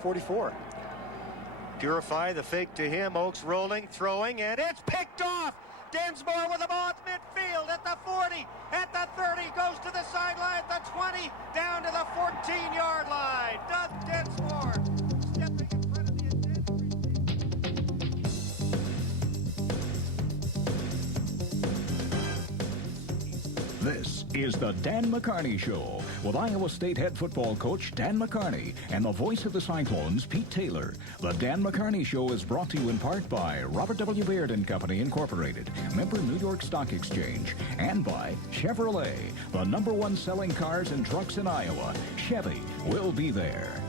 44. Purify the fake to him. Oakes rolling, throwing, and it's picked off. Densmore with the ball at midfield at the 40, at the 30, goes to the sideline at the 20, down to the 14-yard line. Doug Densmore stepping in front of the This is the Dan McCarney Show with Iowa State head football coach Dan McCarney and the voice of the Cyclones, Pete Taylor. The Dan McCarney Show is brought to you in part by Robert W. Baird & Company, Incorporated, member New York Stock Exchange, and by Chevrolet, the #1 selling cars and trucks in Iowa. Chevy will be there.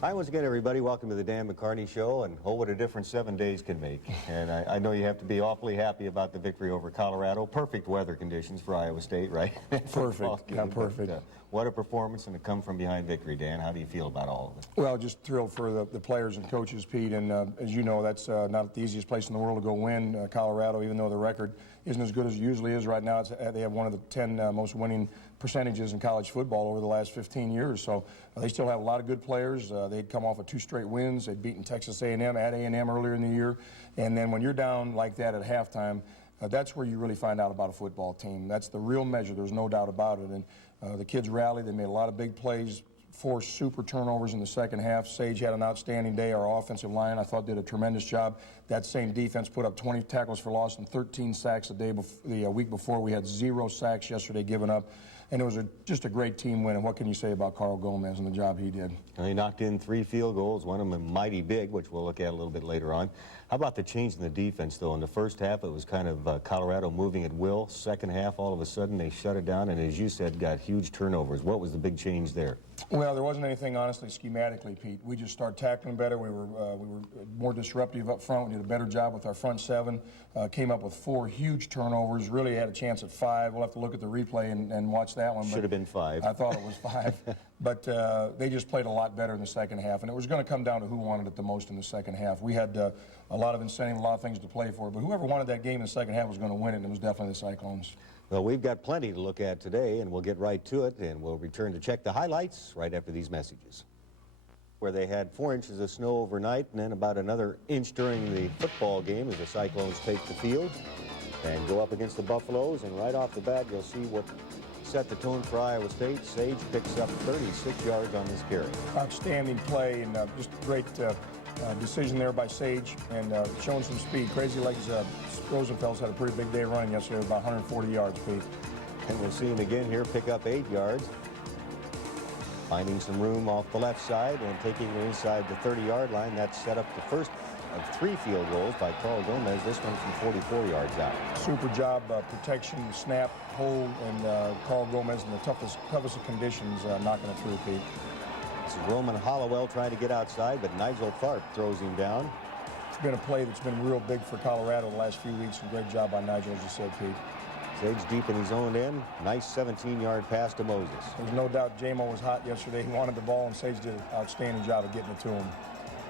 Hi, once again, everybody. Welcome to the Dan McCarney Show, and oh, what a difference 7 days can make. And I know you have to be awfully happy about the victory over Colorado. Perfect weather conditions for Iowa State, right? Perfect. Yeah, perfect. But, what a performance and a come-from-behind victory, Dan. How do you feel about all of it? Well, just thrilled for the players and coaches, Pete. And as you know, that's not the easiest place in the world to go win. Colorado, even though the record isn't as good as it usually is right now, they have one of the 10 most winning percentages in college football over the last 15 years. So they still have a lot of good players. They'd come off of 2 straight wins. They'd beaten Texas A&M at A&M earlier in the year. And then when you're down like that at halftime, that's where you really find out about a football team. That's the real measure. There's no doubt about it. And the kids rallied. They made a lot of big plays, 4 super turnovers in the second half. Sage had an outstanding day. Our offensive line, I thought, did a tremendous job. That same defense put up 20 tackles for loss and 13 sacks the week before. We had 0 sacks yesterday given up. And it was just a great team win. And what can you say about Carl Gomez and the job he did? Well, he knocked in 3 field goals, one of them mighty big, which we'll look at a little bit later on. How about the change in the defense, though? In the first half, it was kind of Colorado moving at will. Second half, all of a sudden, they shut it down, and as you said, got huge turnovers. What was the big change there? Well, there wasn't anything, honestly, schematically, Pete. We just started tackling better. We were more disruptive up front. We did a better job with our front 7. Came up with 4 huge turnovers. Really had a chance at 5. We'll have to look at the replay and watch that one. Should have been 5. I thought it was 5. But they just played a lot better in the second half. And it was going to come down to who wanted it the most in the second half. We had a lot of incentive, a lot of things to play for. But whoever wanted that game in the second half was going to win it, and it was definitely the Cyclones. Well, we've got plenty to look at today, and we'll get right to it, and we'll return to check the highlights right after these messages. Where they had 4 inches of snow overnight, and then about another inch during the football game as the Cyclones take the field and go up against the Buffaloes. And right off the bat, you'll see what set the tone for Iowa State. Sage picks up 36 yards on this carry. Outstanding play, and just great decision there by Sage, and showing some speed. Crazy Legs Rosenfels had a pretty big day running yesterday, about 140 yards, Pete. And we'll see him again here pick up 8 yards. Finding some room off the left side and taking it inside the 30-yard line. That set up the first of 3 field goals by Carl Gomez, this one from 44 yards out. Super job, protection, snap, hold, and Carl Gomez in the toughest of conditions knocking it through, Pete. This is Roman Hollowell trying to get outside, but Nigel Tharp throws him down. It's been a play that's been real big for Colorado the last few weeks, and great job by Nigel, as you said, Pete. Sage deep in his own end. Nice 17-yard pass to Moses. There's no doubt J-Mo was hot yesterday. He wanted the ball, and Sage did an outstanding job of getting it to him.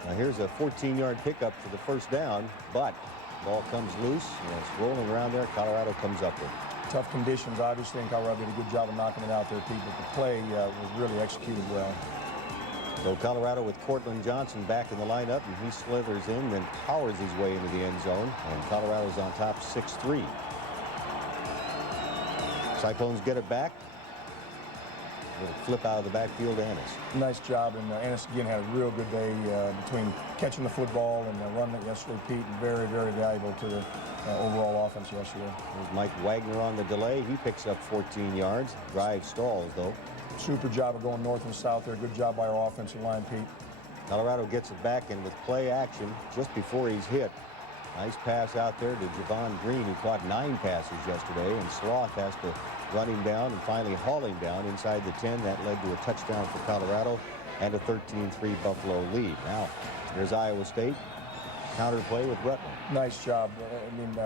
Now here's a 14-yard pickup for the first down, but the ball comes loose, and it's rolling around there. Colorado comes up with it. Tough conditions, obviously, and Colorado did a good job of knocking it out there, Pete, but the play was really executed well. So Colorado with Cortland Johnson back in the lineup, and he slithers in, then powers his way into the end zone, and Colorado's on top 6-3. Cyclones get it back. Little flip out of the backfield to Ennis. Nice job, and Ennis again had a real good day between catching the football and running it yesterday, Pete, and very, very valuable to the overall offense yesterday. There's Mike Wagner on the delay. He picks up 14 yards. Drive stalls, though. Super job of going north and south there. Good job by our offensive line, Pete. Colorado gets it back, and with play action just before he's hit. Nice pass out there to Javon Green, who caught 9 passes yesterday, and Sloth has to run him down and finally haul him down inside the 10. That led to a touchdown for Colorado and a 13-3 Buffalo lead. Now, there's Iowa State. Counter play with Rutland. Nice job. I mean,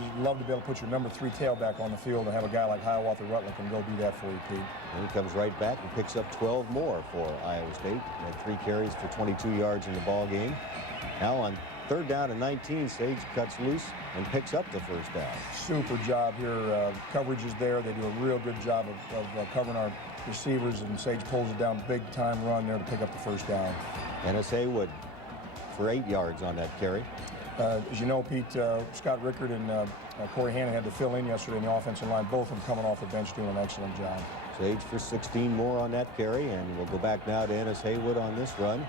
you'd love to be able to put your number 3 tailback on the field and have a guy like Hiawatha Rutland can go do that for you, Pete. And he comes right back and picks up 12 more for Iowa State. He had 3 carries for 22 yards in the ball game. Now on 3rd down and 19, Sage cuts loose and picks up the first down. Super job here. Coverage is there. They do a real good job of covering our receivers, and Sage pulls it down. Big time run there to pick up the first down. Ennis Haywood for 8 yards on that carry. As you know, Pete, Scott Rickard and Corey Hannon had to fill in yesterday in the offensive line, both of them coming off the bench doing an excellent job. Sage for 16 more on that carry, and we'll go back now to Ennis Haywood on this run.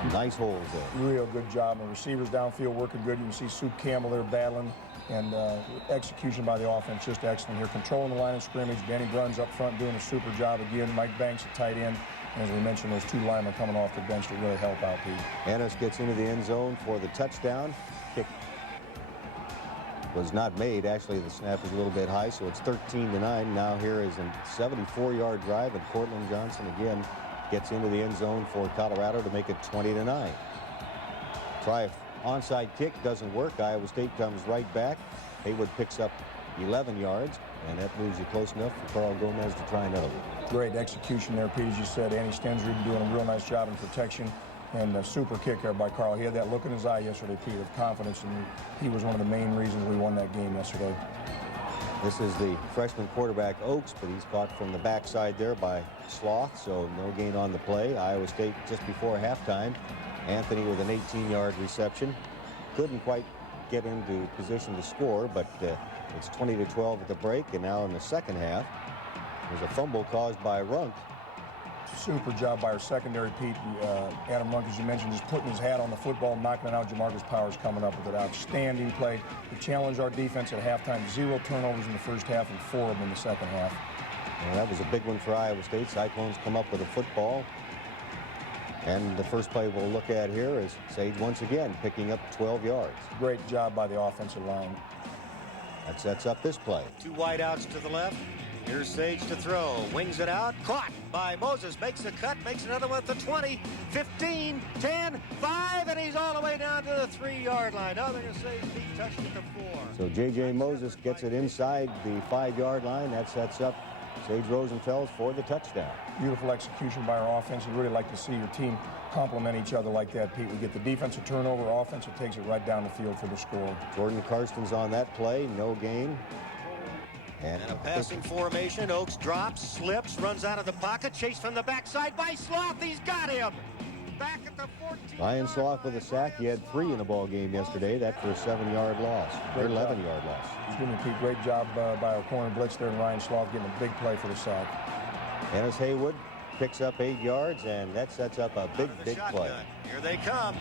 Some nice holes there. Real good job. And receivers downfield working good. You can see Sue Campbell there battling, and execution by the offense just excellent here. Controlling the line of scrimmage. Danny Bruns up front doing a super job again. Mike Banks at tight end. And as we mentioned, those 2 linemen coming off the bench to really help out, Pete. Ennis gets into the end zone for the touchdown. Kick was not made. Actually, the snap is a little bit high, so it's 13-9. Now here is a 74-yard drive, and Cortland Johnson again gets into the end zone for Colorado to make it 20-9. Try onside kick, doesn't work. Iowa State comes right back. Haywood picks up 11 yards, and that moves you close enough for Carl Gomez to try another one. Great execution there, Pete. As you said, Andy Stensrud doing a real nice job in protection, and a super kick there by Carl. He had that look in his eye yesterday, Pete, of confidence, and he was one of the main reasons we won that game yesterday. This is the freshman quarterback Oakes, but he's caught from the backside there by Sloth, so no gain on the play. Iowa State just before halftime. Anthony with an 18-yard reception. Couldn't quite get into position to score, but it's 20-12 at the break, and now in the second half, there's a fumble caused by Runk. Super job by our secondary, Pete. Adam Runk, as you mentioned, just putting his hat on the football, knocking it out. Jamarcus Powers coming up with an outstanding play to challenge our defense at halftime. 0 turnovers in the first half and 4 of them in the second half. Well, that was a big one for Iowa State. Cyclones come up with a football. And the first play we'll look at here is Sage once again picking up 12 yards. Great job by the offensive line. That sets up this play. 2 wideouts to the left. Here's Sage to throw. Wings it out. Caught by Moses. Makes a cut. Makes another one at the 20, 15, 10, 5, and he's all the way down to the 3-yard line. Now they're going to say he touched it to 4. So J.J. Moses gets it inside the 5-yard line. That sets up Sage Rosenfels for the touchdown. Beautiful execution by our offense. You'd really like to see your team complement each other like that, Pete. We get the defensive turnover, offensive takes it right down the field for the score. Jordan Karsten's on that play. No gain. And a passing formation. Oakes drops, slips, runs out of the pocket, chased from the backside by Sloth. He's got him. Back at the 14. Ryan Sloth with a sack. He had 3 in the ball game yesterday. That for a 7-yard loss, or 11-yard loss. He's doing a great job by our corner blitz there, and Ryan Sloth getting a big play for the sack. Ennis Haywood picks up 8 yards, and that sets up a big play. Here they come.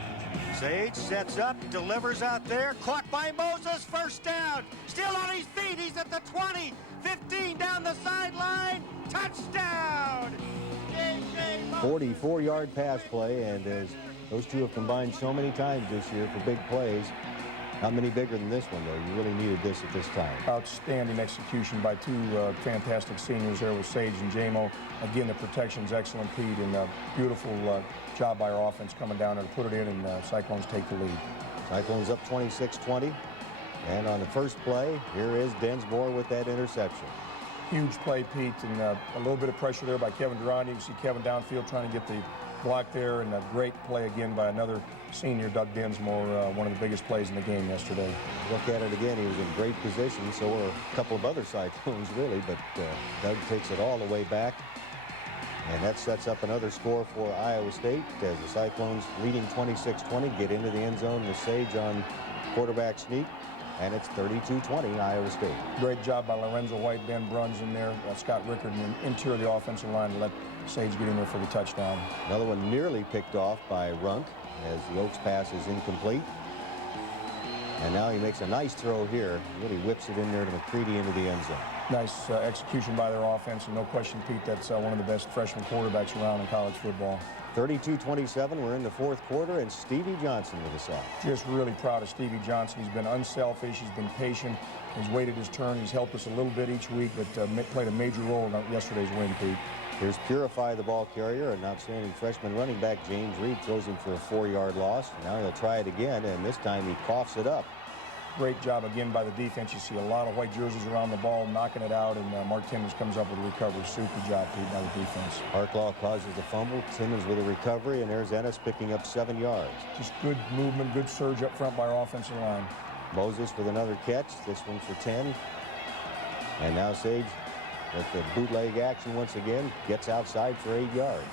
Sage sets up, delivers out there, caught by Moses, first down. Still on his feet, he's at the 20, 15 down the sideline, touchdown! 44-yard pass play, and as those two have combined so many times this year for big plays, not many bigger than this one, though. You really needed this at this time. Outstanding execution by 2 fantastic seniors there with Sage and Jamo. Again, the protection's excellent, Pete, and a beautiful job by our offense coming down there to put it in, and Cyclones take the lead. Cyclones up 26-20, and on the first play, here is Densmore with that interception. Huge play, Pete, and a little bit of pressure there by Kevin Durrani. You see Kevin downfield trying to get the block there, and a great play again by another senior, Doug Densmore, one of the biggest plays in the game yesterday. Look at it again. He was in great position. So were a couple of other Cyclones, really, but Doug takes it all the way back. And that sets up another score for Iowa State as the Cyclones, leading 26-20, get into the end zone with Sage on quarterback sneak. And it's 32-20, Iowa State. Great job by Lorenzo White, Ben Bruns in there, Scott Rickard in the interior of the offensive line to let Sage get in there for the touchdown. Another one nearly picked off by Runk as the Oakes pass is incomplete. And now he makes a nice throw here. Really whips it in there to McCready into the end zone. Nice execution by their offense, and no question, Pete, that's one of the best freshman quarterbacks around in college football. 32-27, we're in the 4th quarter, and Stevie Johnson with us out. Just really proud of Stevie Johnson. He's been unselfish, he's been patient, he's waited his turn, he's helped us a little bit each week, but played a major role in yesterday's win, Pete. Here's Purify, the ball carrier, an outstanding freshman running back. James Reed throws him for a 4-yard loss. Now he'll try it again, and this time he coughs it up. Great job again by the defense. You see a lot of white jerseys around the ball, knocking it out, and Mark Timmons comes up with a recovery. Super job, Pete, by the defense. Harklaw causes the fumble. Timmons with a recovery, and there's Ennis picking up 7 yards. Just good movement, good surge up front by our offensive line. Moses with another catch. This one for 10. And now Sage with the bootleg action once again, gets outside for 8 yards.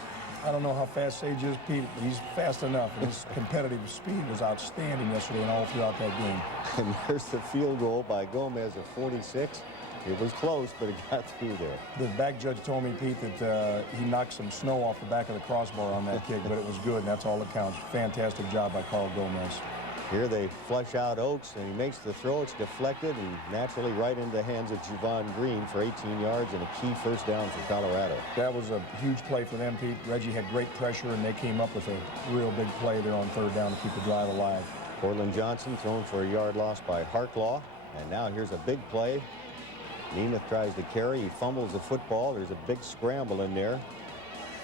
I don't know how fast Sage is, Pete, but he's fast enough. And his competitive speed was outstanding yesterday and all throughout that game. And there's the field goal by Gomez at 46. It was close, but it got through there. The back judge told me, Pete, that he knocked some snow off the back of the crossbar on that kick, but it was good, and that's all that counts. Fantastic job by Carl Gomez. Here they flush out Oaks, and he makes the throw. It's deflected and naturally right into the hands of Javon Green for 18 yards and a key first down for Colorado. That was a huge play for them, Pete. Reggie had great pressure, and they came up with a real big play there on third down to keep the drive alive. Portland Johnson thrown for a yard loss by Harklaw. And now here's a big play. Nemeth tries to carry. He fumbles the football. There's a big scramble in there.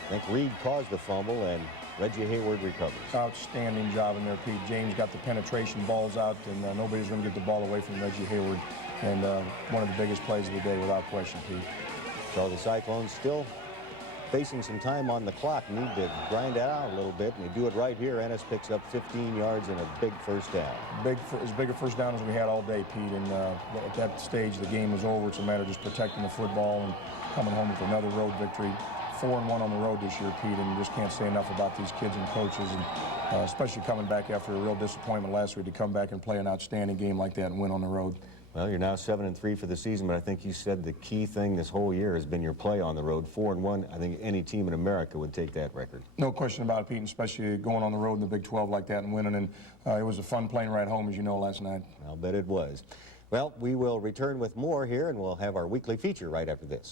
I think Reed caused the fumble, and Reggie Hayward recovers. Outstanding job in there, Pete. James got the penetration, balls out, and nobody's going to get the ball away from Reggie Hayward. And one of the biggest plays of the day, without question, Pete. So the Cyclones still facing some time on the clock. Need to grind that out a little bit, and they do it right here. Ennis picks up 15 yards and a big first down. As big a first down as we had all day, Pete. And at that stage, the game was over. It's a matter of just protecting the football and coming home with another road victory. 4-1 on the road this year, Pete, and you just can't say enough about these kids and coaches, and especially coming back after a real disappointment last week to come back and play an outstanding game like that and win on the road. Well, you're now 7-3 for the season, but I think you said the key thing this whole year has been your play on the road. 4-1. I think any team in America would take that record. No question about it, Pete, and especially going on the road in the Big 12 like that and winning. And it was a fun plane ride home, as you know, last night. I'll bet it was. Well, we will return with more here, and we'll have our weekly feature right after this.